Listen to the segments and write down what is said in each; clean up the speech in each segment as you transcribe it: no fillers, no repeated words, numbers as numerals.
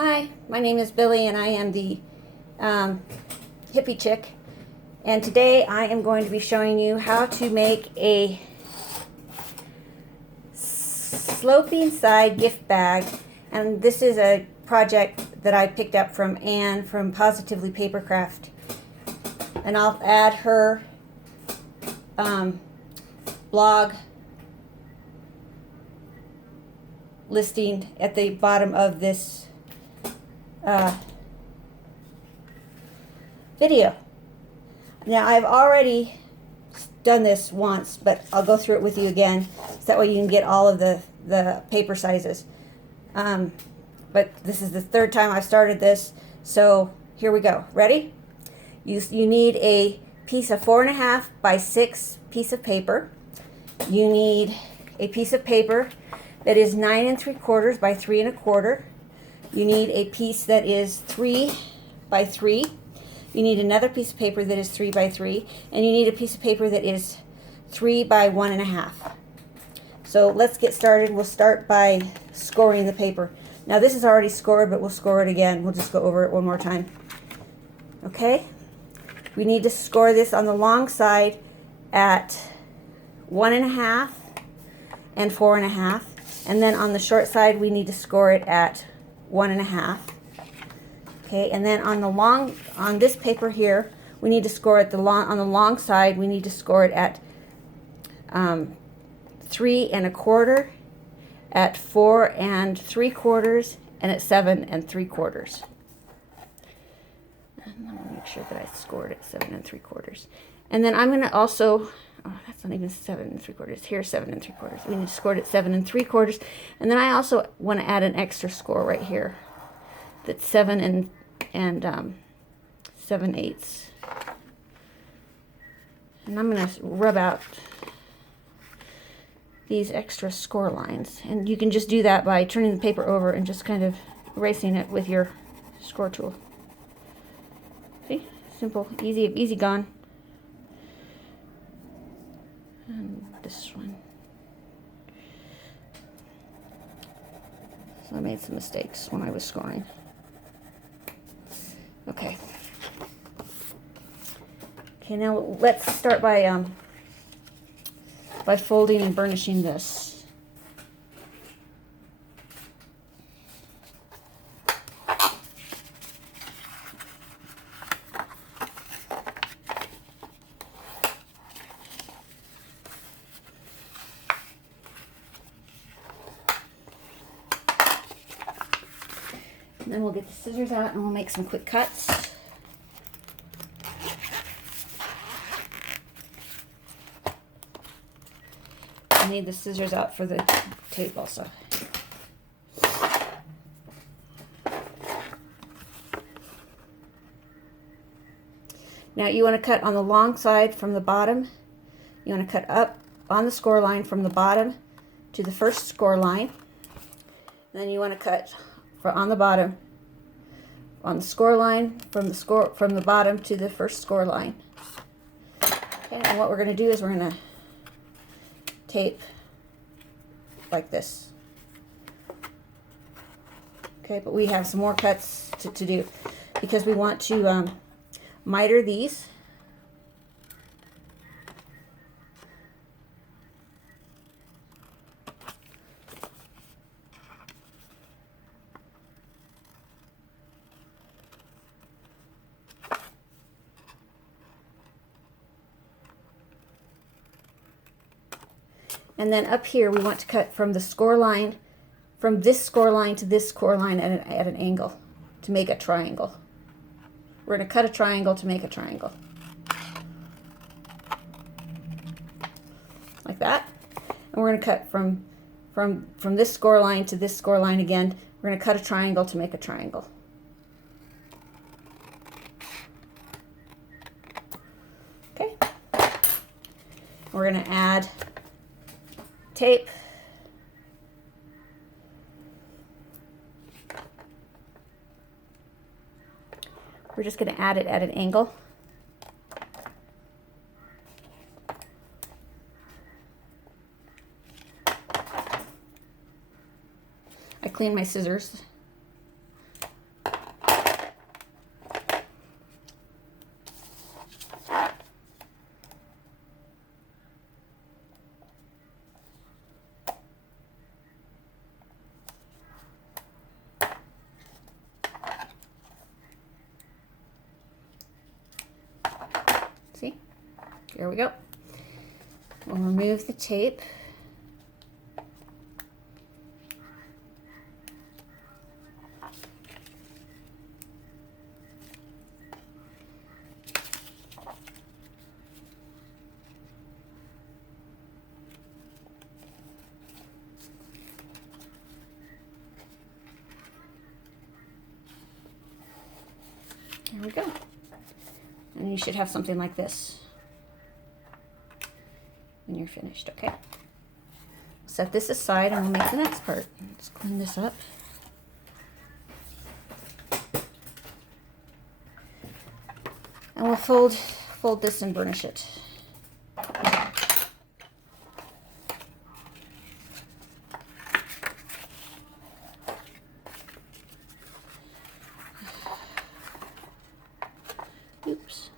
Hi, my name is Billy and I am the hippie chick, and today I am going to be showing you how to make a sloping side gift bag. And this is a project that I picked up from Anne from Positively Papercraft, and I'll add her blog listing at the bottom of this video. Now, I've already done this once, but I'll go through it with you again so that way you can get all of the paper sizes. But this is the third time I've started this, so here we go. Ready? You need a piece of 4.5 by 6 piece of paper. You need a piece of paper that is 9 3/4 by 3 1/4. You need a piece that is 3 by 3. You need another piece of paper that is 3 by 3, and you need a piece of paper that is 3 by 1.5. So let's get started. We'll start by scoring the paper. Now this is already scored, but we'll score it again. We'll just go over it one more time. Okay? We need to score this on the long side at 1.5 and 4.5, and then on the short side we need to score it at 1.5. Okay, and then on this paper here, we need to score it on the long side. We need to score it at 3 1/4, at 4 3/4, and at 7 3/4. And I'm gonna make sure that I scored at 7 3/4. And then I'm gonna also, oh, that's not even 7 3/4. Here's 7 3/4. We need to score it at 7 3/4. And then I also want to add an extra score right here. That's 7 and 7/8. And I'm going to rub out these extra score lines. And you can just do that by turning the paper over and just kind of erasing it with your score tool. See? Simple, easy gone. And this one. So I made some mistakes when I was scoring. Okay. Okay, now let's start by folding and burnishing this. And then we'll get the scissors out and we'll make some quick cuts. I need the scissors out for the tape also. Now you want to cut on the long side from the bottom. You want to cut up on the score line from the bottom to the first score line. And then you want to cut on the bottom on the score line from the bottom to the first score line. Okay, and what we're going to do is we're going to tape like this. Okay, but we have some more cuts to do because we want to miter these. And then up here, we want to cut from the score line, from this score line to this score line at an angle to make a triangle. We're going to cut a triangle to make a triangle. Like that. And we're going to cut from this score line to this score line again. We're going to cut a triangle to make a triangle. Okay. We're going to add tape. We're just going to add it at an angle. I cleaned my scissors. Here we go. We'll remove the tape. There we go. And you should have something like this when you're finished, okay? Set this aside and we'll make the next part. Let's clean this up. And we'll fold this and burnish it. Oops.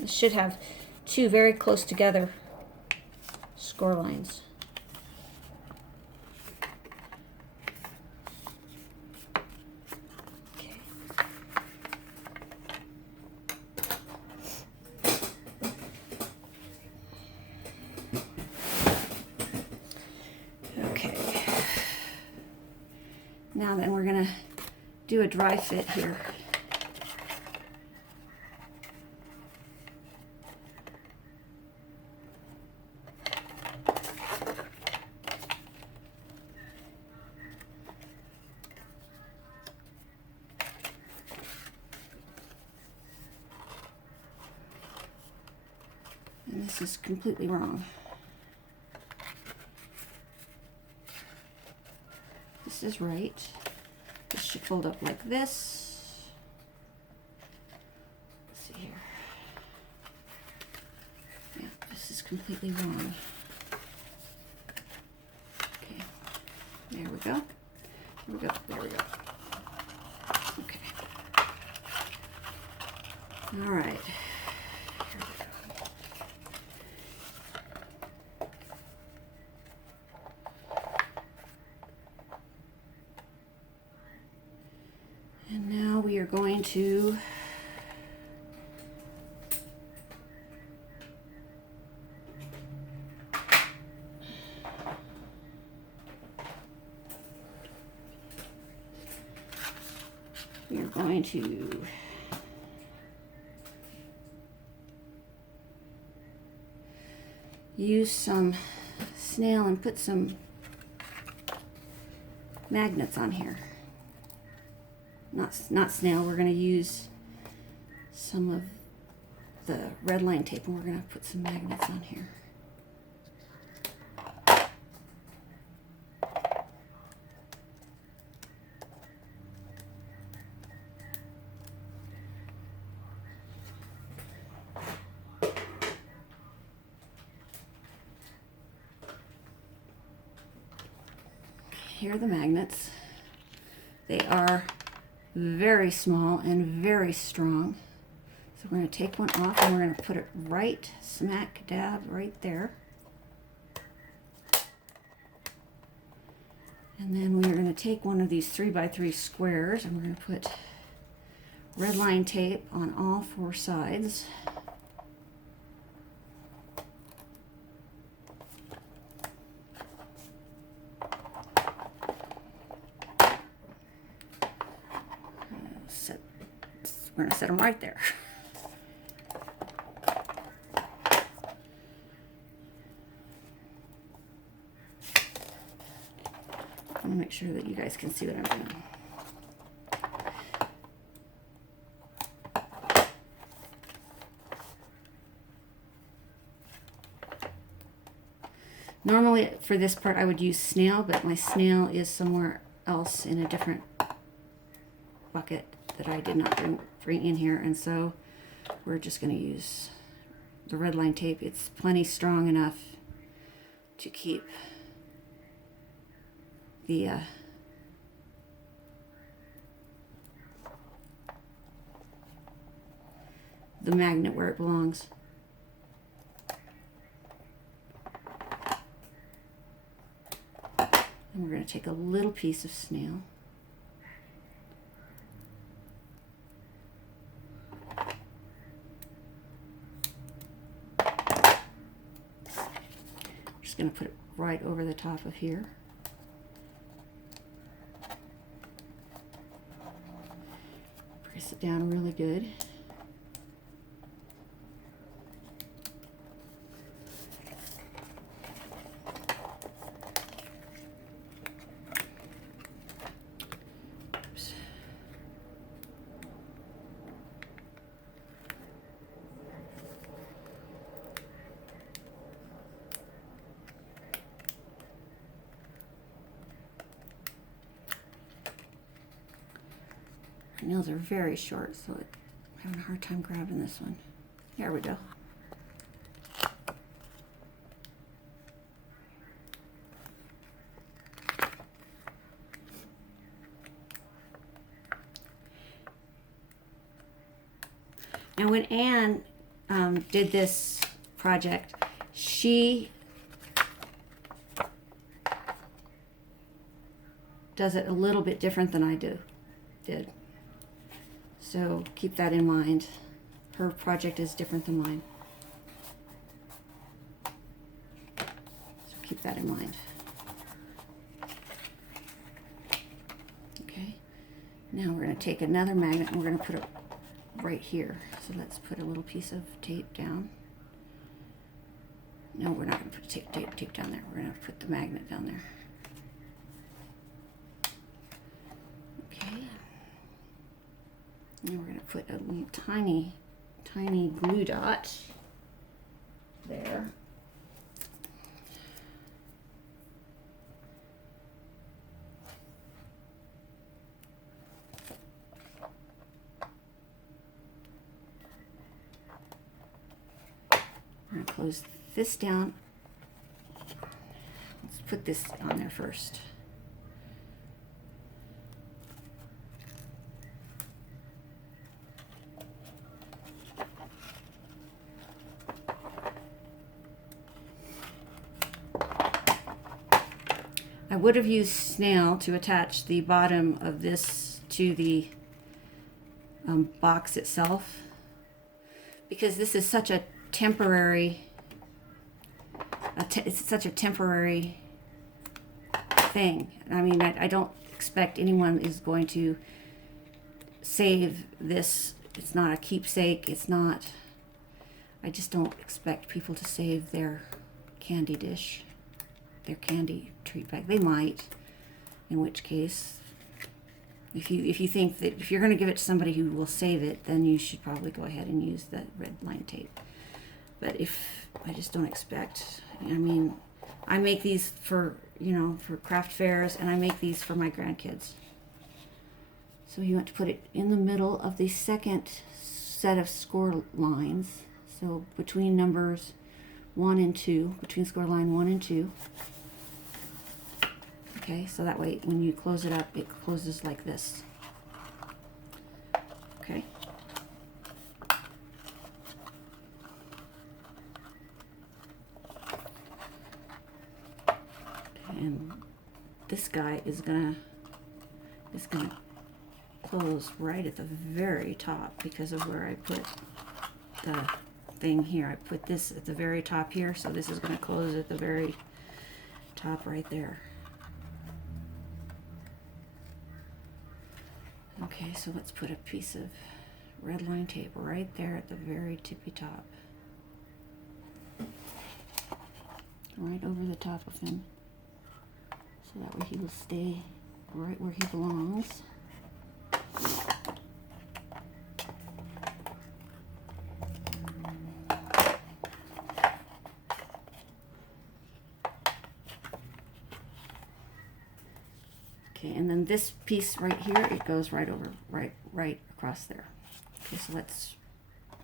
This should have two very close together score lines. Okay. Okay. Now then, we're gonna do a dry fit here. And this is completely wrong. This is right. This should fold up like this. Let's see here. Yeah, this is completely wrong. Okay, there we go. There we go, there we go. Okay. All right. And now we are going to use some snail and put some magnets on here. Not snail, we're going to use some of the red line tape and we're going to put some magnets on here. Here are the magnets. They are very small and very strong. So we're going to take one off and we're going to put it right smack dab right there. And then we're going to take one of these 3x3 squares and we're going to put red line tape on all four sides. We're going to set them right there. I want to make sure that you guys can see what I'm doing. Normally for this part I would use snail, but my snail is somewhere else in a different bucket that I did not bring in here, and so we're just going to use the red line tape. It's plenty strong enough to keep the magnet where it belongs. And we're going to take a little piece of snail. Just going to put it right over the top of here. Press it down really good. Oops. My nails are very short, so I'm having a hard time grabbing this one. There we go. Now when Anne did this project, she does it a little bit different than I did. So keep that in mind. Her project is different than mine. So keep that in mind. Okay. Now we're going to take another magnet and we're going to put it right here. So let's put a little piece of tape down. No, we're not going to put tape down there. We're going to put the magnet down there. Okay. And we're going to put a little tiny glue dot there. We're going to close this down. Let's put this on there first. I would have used snail to attach the bottom of this to the box itself, because this is such a temporary it's such a temporary thing. I mean, I don't expect anyone is going to save this. It's not a keepsake. It's not, I just don't expect people to save their candy dish, their candy treat bag. They might, in which case, if you think that if you're going to give it to somebody who will save it, then you should probably go ahead and use the red line tape. But if I just don't expect, I mean, I make these for, you know, for craft fairs, and I make these for my grandkids. So you want to put it in the middle of the second set of score lines. So between numbers 1 and 2, between score line 1 and 2. Okay, so that way when you close it up, it closes like this. Okay. And this guy is gonna close right at the very top because of where I put the thing here. I put this at the very top here, so this is going to close at the very top right there. Okay, so let's put a piece of red line tape right there at the very tippy top. Right over the top of him. So that way he will stay right where he belongs. Okay, and then this piece right here, it goes right over, right across there. Okay, so let's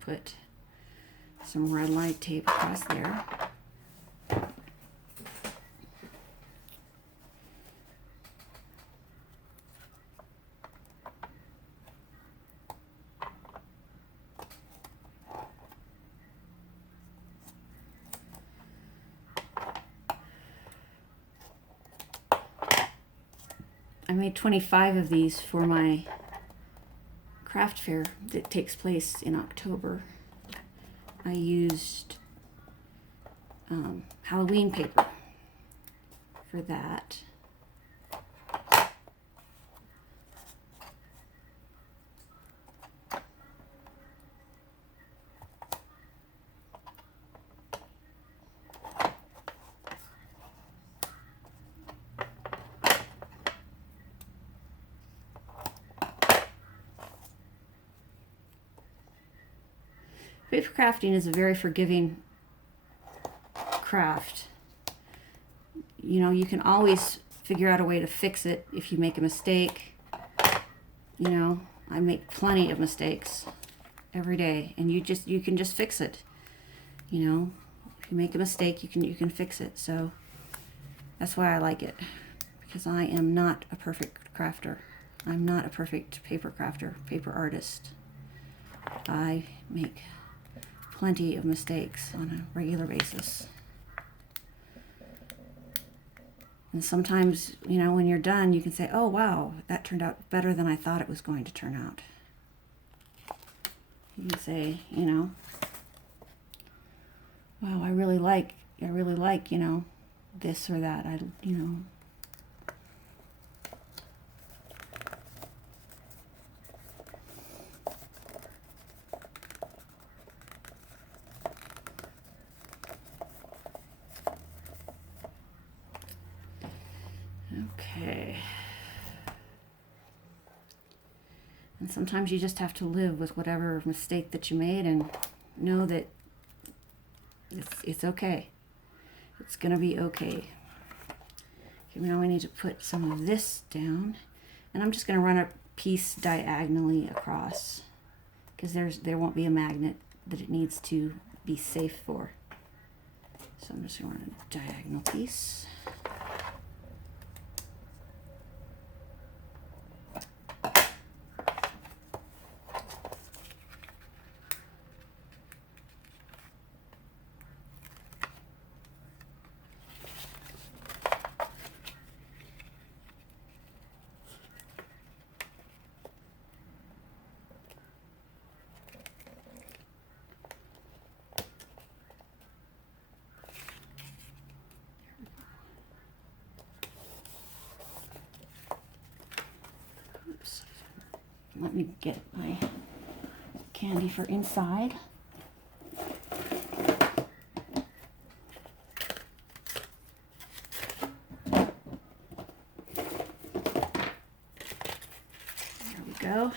put some red light tape across there. I made 25 of these for my craft fair that takes place in October. I used Halloween paper for that. Paper crafting is a very forgiving craft. You know, you can always figure out a way to fix it if you make a mistake. You know, I make plenty of mistakes every day, and you can just fix it. You know, if you make a mistake, you can fix it. So that's why I like it, because I am not a perfect crafter. I'm not a perfect paper crafter, paper artist. I make plenty of mistakes on a regular basis. And sometimes, you know, when you're done, you can say, oh, wow, that turned out better than I thought it was going to turn out. You can say, you know, wow, I really like, you know, this or that. You know. Okay. And sometimes you just have to live with whatever mistake that you made and know that it's okay. It's gonna be okay. Okay, now we need to put some of this down, and I'm just gonna run a piece diagonally across, because there won't be a magnet that it needs to be safe for. So I'm just gonna run a diagonal piece. Let me get my candy for inside. There we go.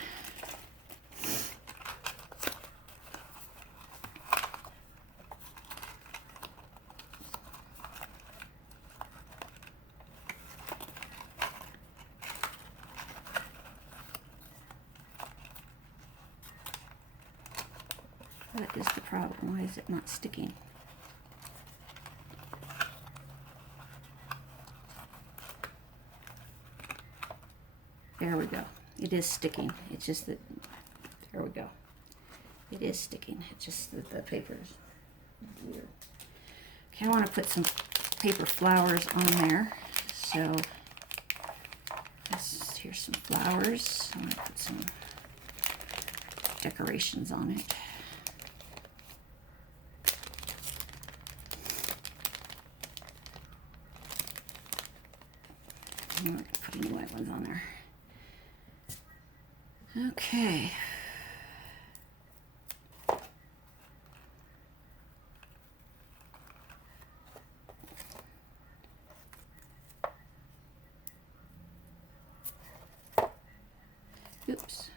What is the problem? Why is it not sticking? There we go. It is sticking. It's just that, there we go. It is sticking. It's just that the paper is weird. Okay, I want to put some paper flowers on there. So, here's some flowers. I'm going to put some decorations on it. I'm not going to put any white ones on there. Okay. Oops.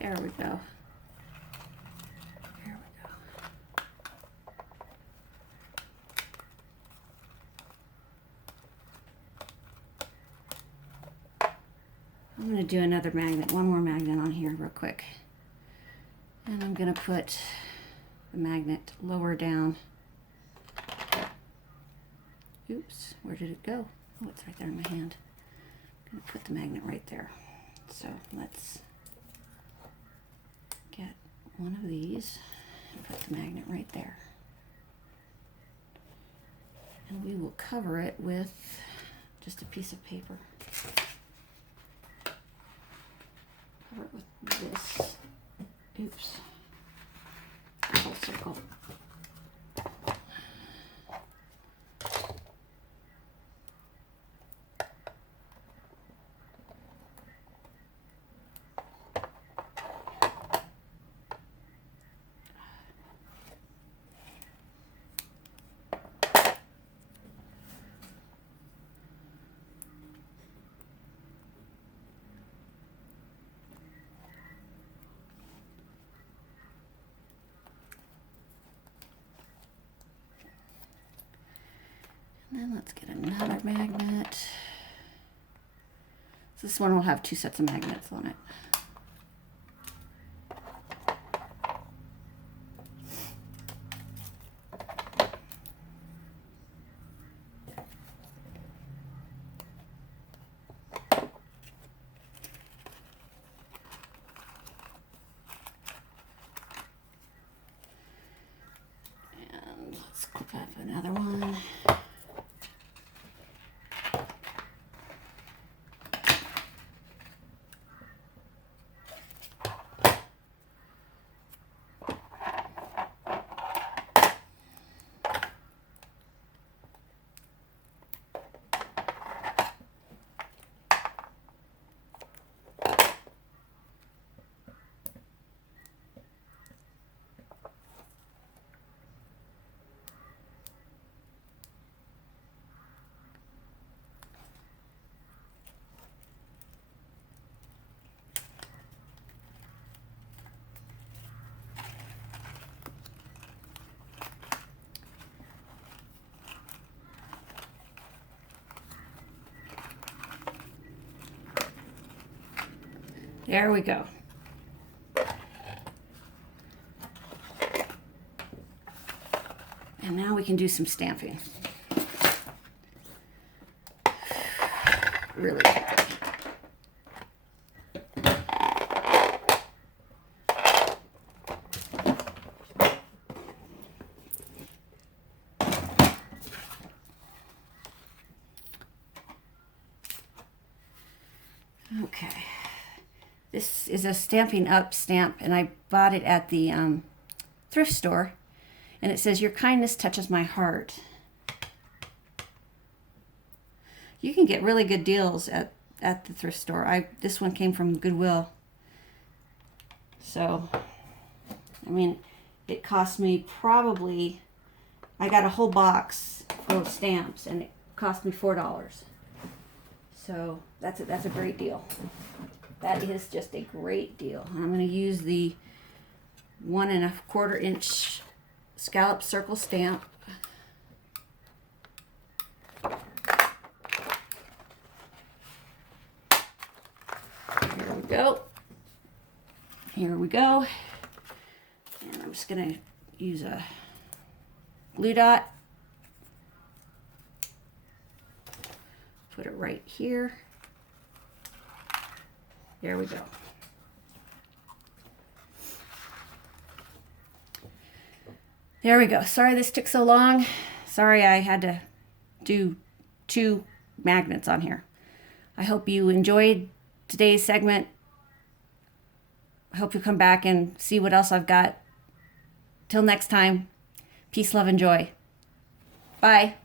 There we go. There we go. I'm going to do another magnet, one more magnet on here real quick. And I'm going to put the magnet lower down. Oops, where did it go? Oh, it's right there in my hand. I'm going to put the magnet right there. So let's get one of these and put the magnet right there. And we will cover it with just a piece of paper. Cover it with this. Oops. Full circle. And then let's get another magnet. This one will have 2 sets of magnets on it. And let's clip up another one. There we go. And now we can do some stamping. Really quickly. Okay. This is a Stampin' Up stamp, and I bought it at the thrift store. And it says, "Your kindness touches my heart." You can get really good deals at the thrift store. This one came from Goodwill. So, I mean, it cost me probably, I got a whole box full of stamps, and it cost me $4. So that's a great deal. That is just a great deal. I'm going to use the 1 1/4 inch scallop circle stamp. Here we go. Here we go. And I'm just going to use a glue dot. Put it right here. There we go. There we go. Sorry this took so long. Sorry I had to do 2 magnets on here. I hope you enjoyed today's segment. I hope you'll come back and see what else I've got. Till next time, peace, love, and joy. Bye.